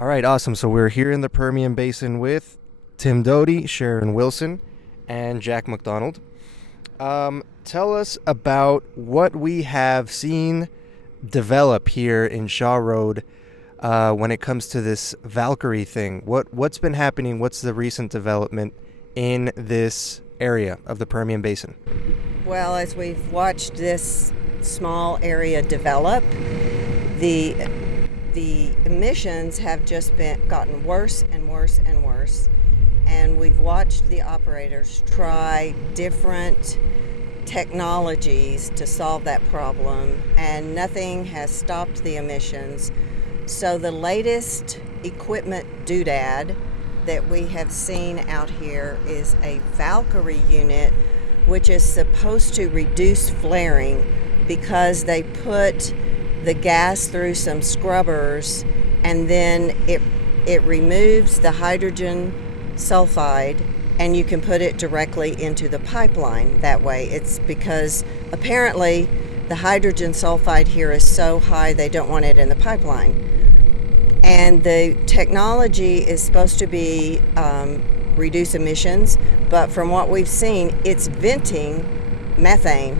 All right, awesome. So we're here in the Permian Basin with Tim Doty, Sharon Wilson, and Jack McDonald. Tell us about what we have seen develop here in Shaw Road when it comes to this Valkyrie thing. What's been happening? What's the recent development in this area of the Permian Basin? Well, as we've watched this small area develop, the emissions have just gotten worse and worse and worse. And we've watched the operators try different technologies to solve that problem, and nothing has stopped the emissions. So the latest equipment doodad that we have seen out here is a Valkyrie unit, which is supposed to reduce flaring because they put the gas through some scrubbers, and then it removes the hydrogen sulfide, and you can put it directly into the pipeline that way. It's because apparently the hydrogen sulfide here is so high they don't want it in the pipeline. And the technology is supposed to be reduce emissions, but from what we've seen, it's venting methane.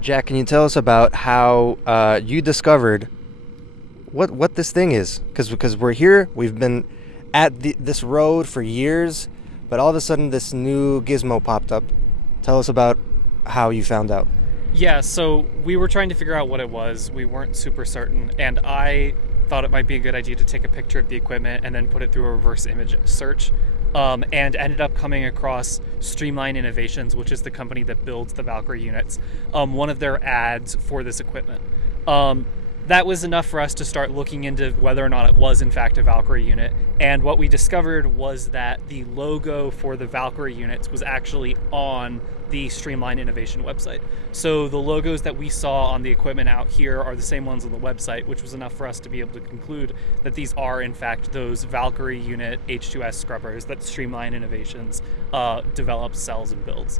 Jack, can you tell us about how you discovered what this thing is? Because we're here, we've been at this road for years, but all of a sudden this new gizmo popped up. Tell us about how you found out. Yeah, so we were trying to figure out what it was. We weren't super certain, and I thought it might be a good idea to take a picture of the equipment and then put it through a reverse image search. And ended up coming across Streamline Innovations, which is the company that builds the Valkyrie units, one of their ads for this equipment. That was enough for us to start looking into whether or not it was in fact a Valkyrie unit. And what we discovered was that the logo for the Valkyrie units was actually on the Streamline Innovation website. So the logos that we saw on the equipment out here are the same ones on the website, which was enough for us to be able to conclude that these are in fact those Valkyrie unit H2S scrubbers that Streamline Innovations develops, sells, and builds.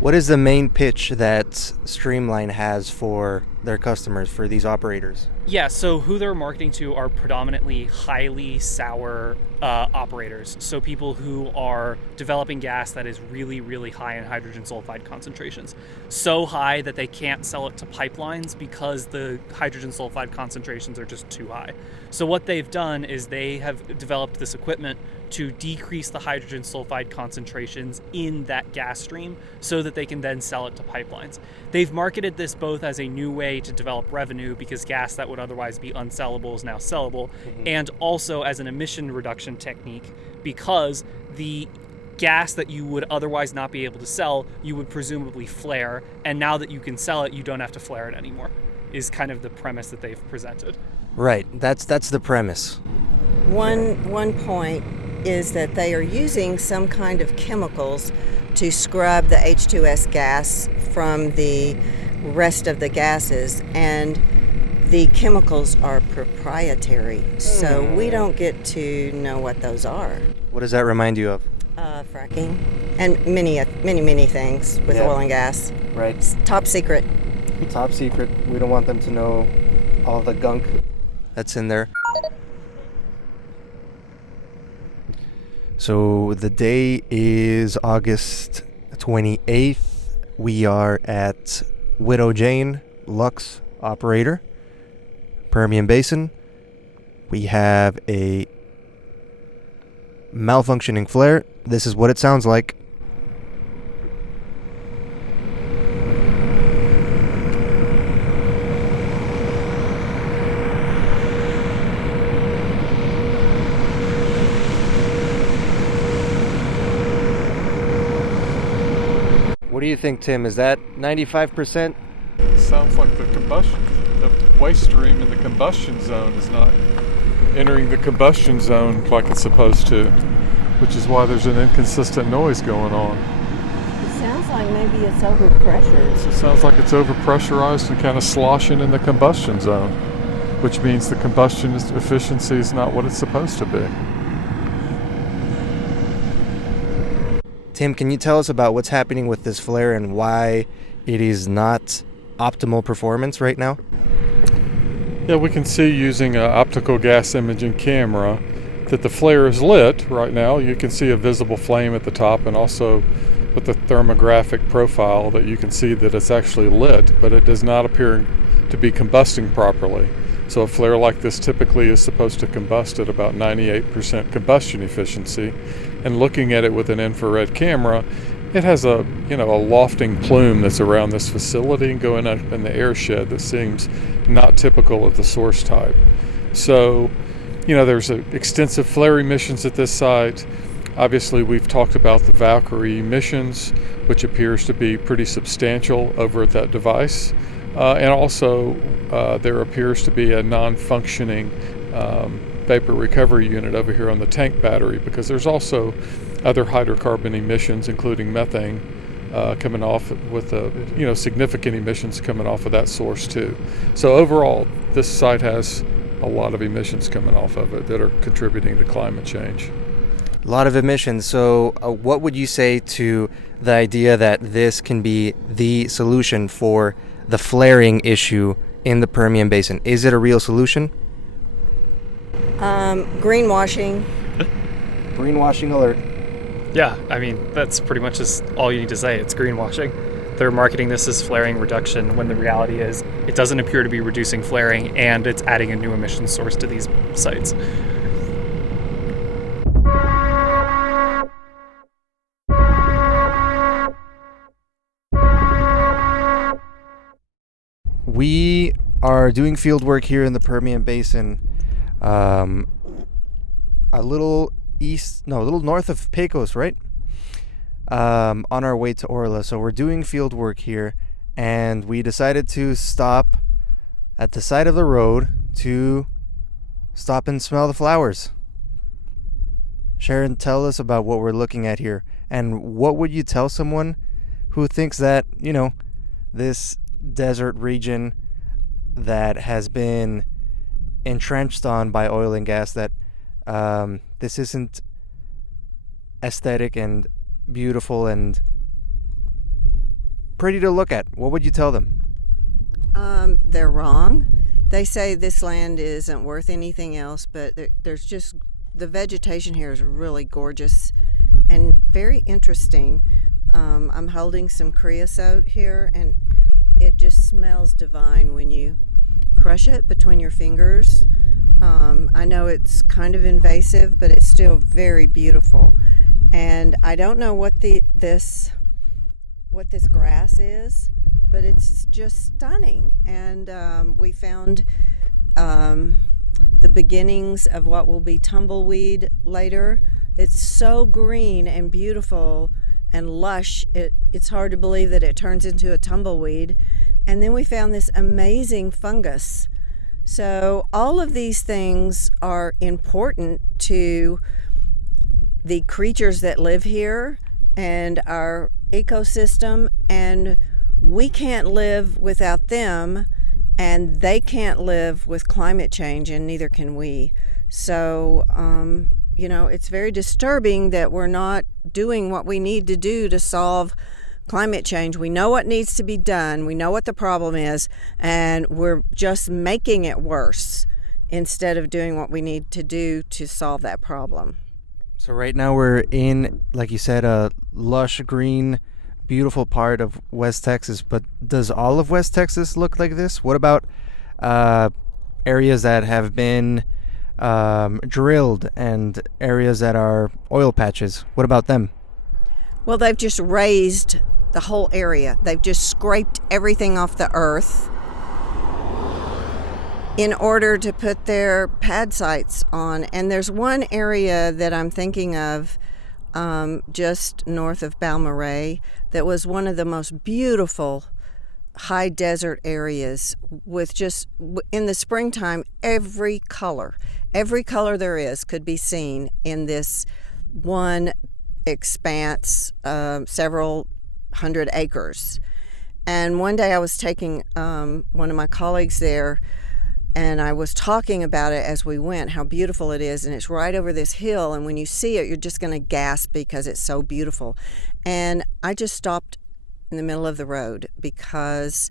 What is the main pitch that Streamline has for their customers, for these operators? Yeah, so who they're marketing to are predominantly highly sour operators. So people who are developing gas that is really, really high in hydrogen sulfide concentrations. So high that they can't sell it to pipelines because the hydrogen sulfide concentrations are just too high. So what they've done is they have developed this equipment to decrease the hydrogen sulfide concentrations in that gas stream so that they can then sell it to pipelines. They've marketed this both as a new way to develop revenue because gas that would otherwise be unsellable is now sellable, and also as an emission reduction technique because the gas that you would otherwise not be able to sell, you would presumably flare, and now that you can sell it, you don't have to flare it anymore, is kind of the premise that they've presented. Right, that's the premise. One point is that they are using some kind of chemicals to scrub the H2S gas from the rest of the gases, and the chemicals are proprietary, so we don't get to know what those are. What does that remind you of? Fracking and many things with oil and gas. Right. It's top secret. Top secret. We don't want them to know all the gunk that's in there. So the day is August 28th. We are at Widow Jane, Lux operator, Permian Basin. We have a malfunctioning flare. This is what it sounds like. What do you think, Tim? Is that 95%? Sounds like the waste stream in the combustion zone is not entering the combustion zone like it's supposed to, which is why there's an inconsistent noise going on. sounds like maybe it's overpressured. It sounds like it's overpressurized and kind of sloshing in the combustion zone, which means the combustion efficiency is not what it's supposed to be. Tim, can you tell us about what's happening with this flare and why it is not optimal performance right now? Yeah, we can see using an optical gas imaging camera that the flare is lit right now. You can see a visible flame at the top, and also with the thermographic profile that you can see that it's actually lit, but it does not appear to be combusting properly. So a flare like this typically is supposed to combust at about 98% combustion efficiency. And looking at it with an infrared camera, it has a lofting plume that's around this facility and going up in the air shed that seems not typical of the source type. So, there's extensive flare emissions at this site. Obviously, we've talked about the Valkyrie emissions, which appears to be pretty substantial over at that device. And also, there appears to be a non-functioning vapor recovery unit over here on the tank battery, because there's also other hydrocarbon emissions, including methane, coming off with significant emissions coming off of that source too. So overall, this site has a lot of emissions coming off of it that are contributing to climate change. A lot of emissions. So what would you say to the idea that this can be the solution for the flaring issue in the Permian Basin? Is it a real solution? Greenwashing. Greenwashing alert. Yeah, I mean, that's pretty much just all you need to say. It's greenwashing. They're marketing this as flaring reduction when the reality is it doesn't appear to be reducing flaring, and it's adding a new emission source to these sites. We are doing field work here in the Permian Basin, a little north of Pecos, right? On our way to Orla. So we're doing field work here, and we decided to stop at the side of the road to stop and smell the flowers. Sharon, tell us about what we're looking at here, and what would you tell someone who thinks that, this desert region that has been entrenched on by oil and gas, that this isn't aesthetic and beautiful and pretty to look at? What would you tell them? They're wrong. They say this land isn't worth anything else, but there's just, the vegetation here is really gorgeous and very interesting. I'm holding some creosote here, and it just smells divine when you crush it between your fingers. I know it's kind of invasive, but it's still very beautiful. And I don't know what this grass is, but it's just stunning. And we found the beginnings of what will be tumbleweed later. It's so green and beautiful and lush. It's hard to believe that it turns into a tumbleweed. And then we found this amazing fungus. So all of these things are important to the creatures that live here and our ecosystem, and we can't live without them, and they can't live with climate change, and neither can we. So, it's very disturbing that we're not doing what we need to do to solve climate change. We know what needs to be done. We know what the problem is, and we're just making it worse instead of doing what we need to do to solve that problem. So right now we're in, like you said, a lush green, beautiful part of West Texas. But does all of West Texas look like this? What about areas that have been drilled and areas that are oil patches? What about them? Well, they've just raised the whole area. They've just scraped everything off the earth in order to put their pad sites on. And there's one area that I'm thinking of just north of Balmorhea that was one of the most beautiful high desert areas, with just, in the springtime, every color there is could be seen in this one expanse, several 100 acres. And one day I was taking one of my colleagues there, and I was talking about it as we went, how beautiful it is, and it's right over this hill, and when you see it, you're just going to gasp because it's so beautiful. And I just stopped in the middle of the road because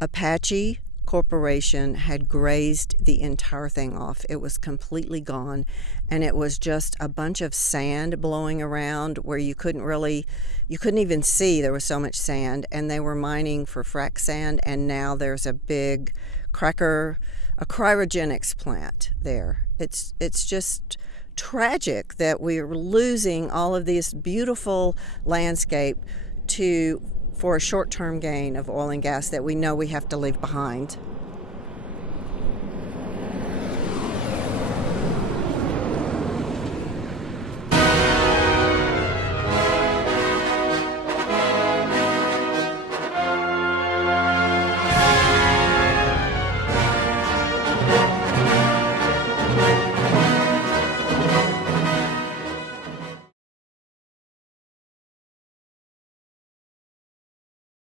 Apache Corporation had grazed the entire thing off. It was completely gone, and it was just a bunch of sand blowing around where you couldn't even see. There was so much sand, and they were mining for frac sand, and now there's a big a cryogenics plant there. It's just tragic that we're losing all of this beautiful landscape for a short-term gain of oil and gas that we know we have to leave behind.